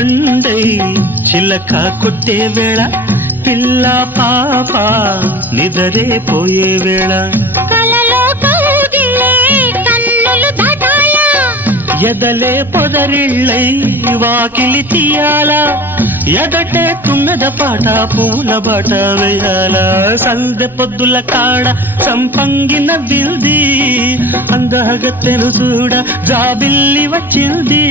పండై చిలక కొట్టే వేళ పిల్ల పాప నిదరే పోయే వేళ కలలో కౌగిలే కన్నులు దాటాలా ఎదలే పొదరిళ్ళై వాకిలి తీయాలా ఎదటే తుమ్మెద పాట పూల బాట వేయాల సందె పొద్దుల కాడ సంపంగిన బిల్ది అందగత్తెను చూడ జాబిల్లి వచ్చింది